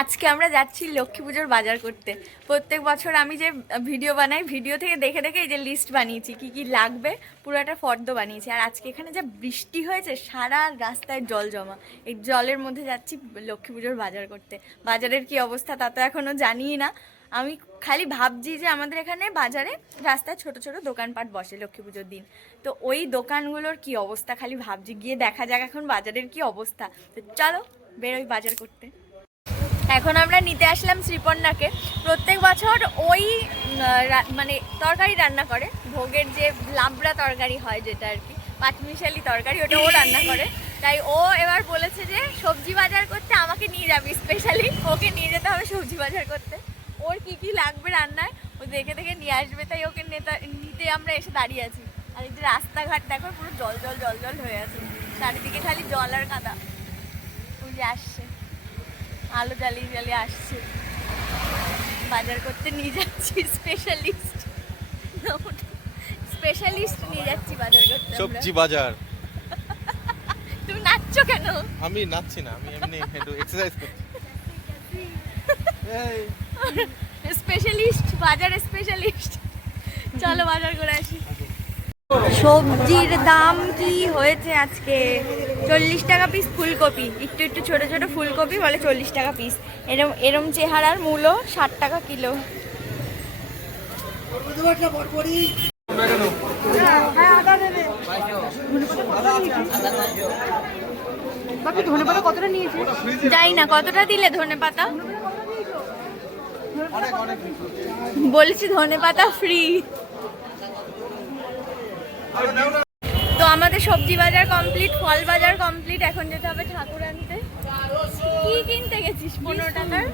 আজকে আমরা যাচ্ছি লক্ষ্মী পুজোর বাজার করতে। প্রত্যেক বছর আমি যে ভিডিও বানাই, ভিডিও থেকে দেখে দেখে এই যে লিস্ট বানিয়েছি, কি কি লাগবে পুরো একটা ফর্দ বানিয়েছি। আর আজকে এখানে যে বৃষ্টি হয়েছে, সারা রাস্তায় জল জমা। এই জলের মধ্যে যাচ্ছি লক্ষ্মী পুজোর বাজার করতে। বাজারের কি অবস্থা তা তো এখনও জানিই না। আমি খালি ভাবছি যে আমাদের এখানে বাজারে রাস্তায় ছোট ছোট দোকানপাট বসে লক্ষ্মী পুজোর দিন। তো ওই দোকানগুলোর কি অবস্থা খালি ভাবছি, গিয়ে দেখা যাক এখন বাজারের কি অবস্থা। তো চলো বেরোই বাজার করতে। এখন আমরা নিতে আসলাম শ্রীপর্ণাকে প্রত্যেক বছর ওই মানে তরকারি রান্না করে। ভোগের যে লাবড়া তরকারি হয় যেটা আর কি, পাঁচমিশালি তরকারি, ওটা ও রান্না করে। তাই ও এবার বলেছে যে, সবজি বাজার করতে আমাকে নিয়ে যাবি স্পেশালি ওকে নিয়ে যেতে হবে সবজি বাজার করতে। ওর কি কি লাগবে রান্নায়, ও দেখে দেখে নিয়ে আসবে। তাই ওকে নেতা, নিতে আমরা এসে দাঁড়িয়ে আছি। আর এই যে রাস্তাঘাট, দেখো পুরো জল জল জল জল হয়ে আছে। চারিদিকে খালি জল আর কাদা। ওই যে আসছে। আলো জ্বালিয়ে জ্বালিয়ে আসছে। বাজার করতে নিয়ে যাচ্ছি স্পেশালিস্ট স্পেশালিস্ট নিয়ে যাচ্ছি বাজার করতে সবজি বাজার। তুমি নাচছো কেন? আমি নাচছি না আমি এমনি একটু এক্সারসাইজ করছি। স্পেশালিস্ট বাজার স্পেশালিস্ট চলো বাজার করে আসি। সবজির দাম কি হয়েছে আজকে? চল্লিশ টাকা পিস ফুলকপি। একটু একটু ছোট ছোট ফুলকপি বলে চল্লিশ টাকা পিস এরম এরম চেহারার মূল্য ষাট টাকা কিলো। নিয়েছে কতটা দিলে বলেছি ধনে পাতা ফ্রি তো আমাদের সবজি বাজার কমপ্লিট ফল বাজার কমপ্লিট এখন যেতে হবে ঠাকুর আনতে। কি কিনতে গেছিস? পনেরো টাকার?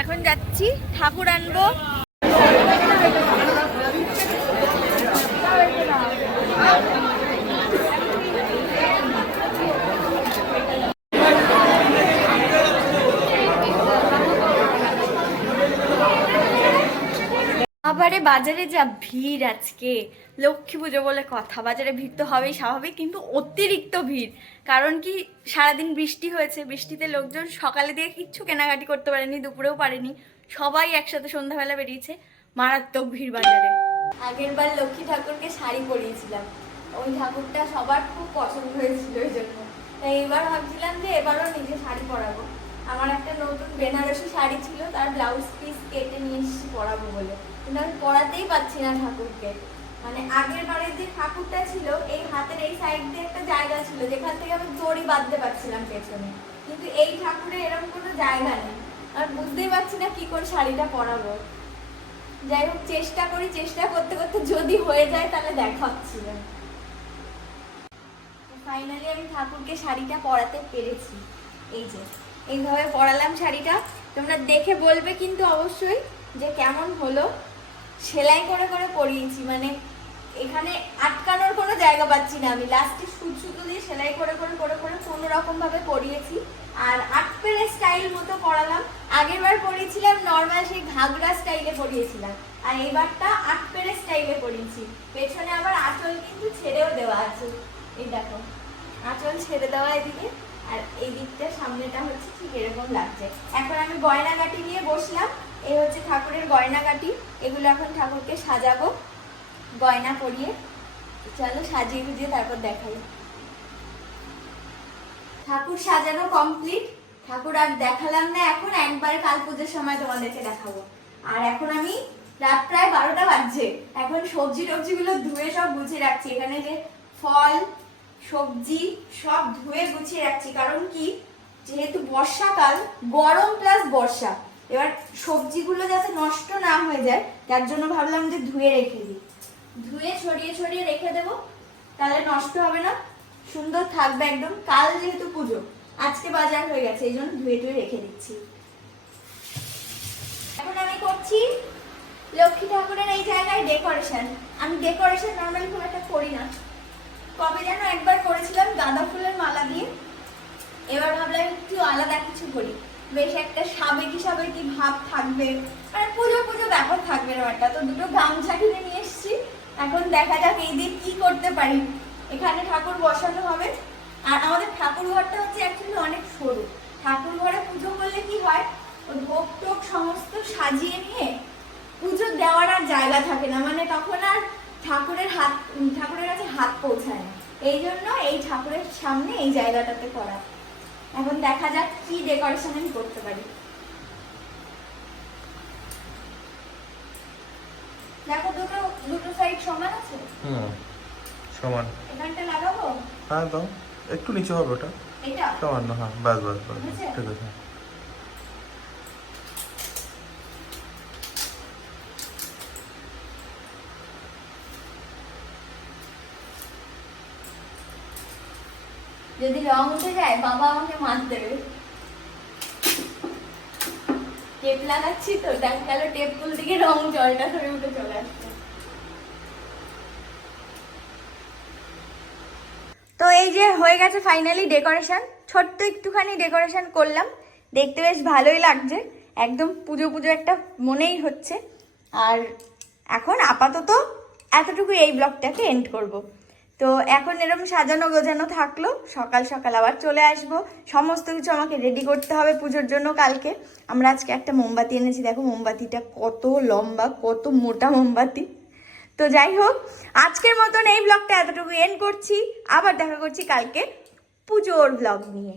এখন যাচ্ছি, ঠাকুর আনব। আবারে বাজারে যা ভিড় আজকে। লক্ষ্মী পুজো বলে কথা। বাজারে ভিড় তো হবেই স্বাভাবিক, কিন্তু অতিরিক্ত ভিড়। কারণ কি, সারাদিন বৃষ্টি হয়েছে। বৃষ্টিতে লোকজন সকালে দিয়ে কিচ্ছু কেনাকাটি করতে পারেনি, দুপুরেও পারেনি। সবাই একসাথে সন্ধ্যাবেলা বেরিয়েছে। মারাত্মক ভিড় বাজারে। আগের বার লক্ষ্মী ঠাকুরকে শাড়ি পরিয়েছিলাম। ওই ঠাকুরটা সবার খুব পছন্দ হয়েছিল ওই জন্য। তাই এবার ভাবছিলাম যে এবারও নিজে শাড়ি পরাবো। আমার একটা নতুন বেনারসি শাড়ি ছিল, তার ব্লাউজ পিস কেটে নিয়ে এসেছি পরাবো বলে। কিন্তু আমি পরাতেই পাচ্ছি না ঠাকুরকে। মানে আগের বারের যে ঠাকুরটা ছিল, এই হাতের এই সাইড দিয়ে একটা জায়গা ছিল, যেখান থেকে আমি দড়ি বাঁধতে পারছিলাম পেছনে। কিন্তু এই ঠাকুরে এরকম কোনো জায়গা নেই। আর বুঝতেই পারছি না কি করে শাড়িটা পরাবো। যাই হোক, চেষ্টা করি, চেষ্টা করতে করতে যদি হয়ে যায় তাহলে দেখা হচ্ছিল ফাইনালি আমি ঠাকুরকে শাড়িটা পরাতে পেরেছি। এই যে। এইভাবে পরালাম শাড়িটা। তোমরা দেখে বলবে কিন্তু অবশ্যই যে কেমন হলো। সেলাই করে করে পরিয়েছি মানে এখানে আটকানোর কোনো জায়গা পাচ্ছি না আমি। লাস্টে সুত দিয়ে সেলাই করে করে করে করে কোনো পরিয়েছি। আর আট পেরে স্টাইল মতো পরালাম। আগের বার পরিয়েছিলাম নর্মাল সেই ঘাগরা স্টাইলে পরিয়েছিলাম। আর এবারটা আট পেরে স্টাইলে পরিয়েছি। পেছনে আবার আঁচল কিন্তু ছেড়েও দেওয়া আছে। এই দেখো, আঁচল ছেড়ে দেওয়া এদিকে। আর এই দিকটা, সামনেটা হচ্ছে ঠিক এরকম লাগছে। এখন আমি গয়নাগাটি নিয়ে বসলাম। এই হচ্ছে ঠাকুরের গয়নাগাটি। এগুলো এখন ঠাকুরকে সাজাবো, গয়না পরিয়ে। চলো সাজিয়ে গুজিয়ে তারপর দেখাই। ঠাকুর সাজানো কমপ্লিট ঠাকুর আর দেখালাম না এখন, একবারে কাল পুজোর সময় তোমাদেরকে দেখাবো। আর এখন আমি রাত প্রায় বারোটা বাজছে। এখন সবজি টবজিগুলো ধুয়ে সব গুছিয়ে রাখছি। এখানে যে ফল সবজি সব ধুয়ে গুছিয়ে রাখছি। কারণ কি? যেহেতু বর্ষাকাল, গরম প্লাস বর্ষা। এবার সবজিগুলো যাতে নষ্ট না হয়ে যায়, তার জন্য ভাবলাম যে ধুয়ে রেখে দিই। ধুয়ে ছড়িয়ে ছড়িয়ে রেখে দেবো, তাহলে নষ্ট হবে না। সুন্দর থাকবে একদম। কাল যেহেতু পুজো, আজকে বাজার হয়ে গেছে, এই জন্য ধুয়ে ধুয়ে রেখে দিচ্ছি। এখন আমি করছি লক্ষ্মী ঠাকুরের এই জায়গায় ডেকোরেশন আমি ডেকোরেশন নর্মালি খুব একটা করি না। কবে যেন একবার করেছিলাম গাঁদা ফুলের মালা দিয়ে। এবার ভাবলাম একটু আলাদা কিছু করি। বেশ একটা সাবেকি সাবেকি ভাব থাকবে মানে পুজো পুজো ব্যাপার থাকবে ব্যাপারটা। তো দুটো গামছা কিনে নিয়ে এসেছি। এখন দেখা যাক এই দিয়ে কি করতে পারি। এখানে ঠাকুর বসানো হবে। আর আমাদের ঠাকুর ঘরটা হচ্ছে অ্যাকচুয়ালি অনেক সরু। ঠাকুর ঘরে পুজো করলে কি হয়? ভোগ টোক সমস্ত সাজিয়ে নিয়ে পুজো দেওয়ার আর জায়গা থাকে না। মানে তখন আর ঠাকুরের হাত ঠাকুরের কাছে হাত পৌঁছায় না। এই জন্য এই ঠাকুরের সামনে এই জায়গাটাতে করা। এখন দেখা যাক কি ডেকোরেশন আমি করতে পারি। দেখো দুটো দুটো সাইড সমান আছে? হুম সমান। এখানটা লাগাবো? হ্যাঁ তো একটু নিচে হবে ওটা। এটা? সামান্য হ্যাঁ বাস বাস বাস ঠিক আছে। যদি রং উঠে যায়, বাবা আমাকে মার দেবে। টেপ লাগাচ্ছি তো দেখা গেল টেপ তুলতে গিয়ে রং জলটা ধরে উঠে চলে আসছে। তো এই যে হয়ে গেছে ফাইনালি ডেকোরেশন ছোট্ট একটুখানি ডেকোরেশন করলাম। দেখতে বেশ ভালোই লাগছে, একদম পুজো পুজো একটা মনেই হচ্ছে। আর এখন আপাতত এতটুকু এই ব্লগটাকে এন্ড করব। তো এখন এরকম সাজানো গোছানো থাকল, সকাল সকাল আবার চলে আসব। সমস্ত কিছু আমাকে রেডি করতে হবে পুজোর জন্য কালকে। আমরা আজকে একটা মোমবাতি এনেছি, দেখো মোমবাতিটা কত লম্বা, কত মোটা মোমবাতি। তো যাই হোক, আজকের মতন এই ব্লগটা এতটুকু এন্ড করছি। আবার দেখা করছি কালকে পুজোর ব্লগ নিয়ে।